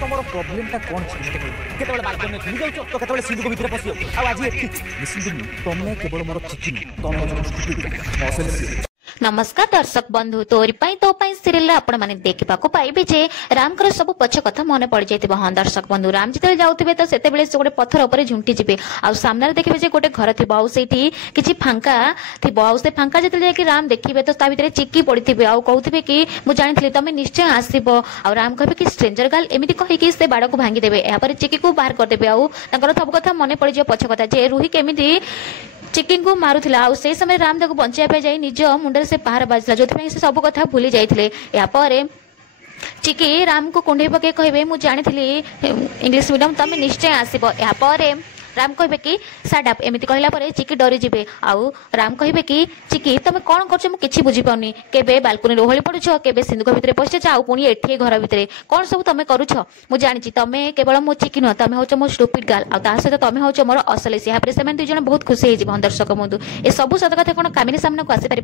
ତମର ପ୍ରୋବ୍ଲେମଟା କ'ଣ କେତେବେଳେ ବାଲ୍କୋନି ଝୁଲି ଯାଉଛ ତ କେତେବେଳେ ସିନ୍ଧୁଙ୍କ ଭିତରେ ପଶି ଯାଉଛ ଆଉ ଆଜି ଏଠି ତମେ କେବଳ ମୋର ଚିଠି ତମେ नमस्कार दर्शक बंधु तोरी तो सीरियल आपण माने देखा पाइबे जे राम कर सब पछ कथा मन पड़ जाइए। हाँ दर्शक बंधु राम जिते जाऊे तो से गोटे पत्थर उपर झुंटी जी आ सामने देखिए जे गोटे घर थी किसी फांका थी से फांका जो राम देखिए तो भितर चिकी पड़ी कहते कि मुझे जानी तुम निश्चय आसब आ राम कहे कि स्ट्रेंजर गर्ल एमती कहीकि से बाड़ को भांगीदेवे यापर चिकी को बाहर करदेवे आर सब कथा मन पड़ जाए पछ कथा जे रूही केमी चिकी को मारुला से समय राम ताको बचाई जाए निज मुंडे से पहाड़ बाजिला जो से सब कथा भूली जाते यापर चिकी राम को कुंडे पके कहे मुझे जानी इंग्लिश मीडियम तुम निश्चय आसब यापर राम कहे कि साडाप एमती कहला चिकी डरी जीवे आउ राम कहे कि चिकी तुम कौन कर किसी बुझीपानी केबे बाल्कनी ओहली पड़ुछ केबे सिंधुक भितर पशिछ आउ पुणी एठी घर भितर कौन सब तुम करुछ मुझे जानी तुम केवल मो चिकी नुह तुम हो मो स्टुपिड गर्ल आ सहित तुम हो मोर असली से दुई जन बहुत खुशी हो दर्शक बंधु ए सब सत कथा कौन कामिनी सामना को आसीपर।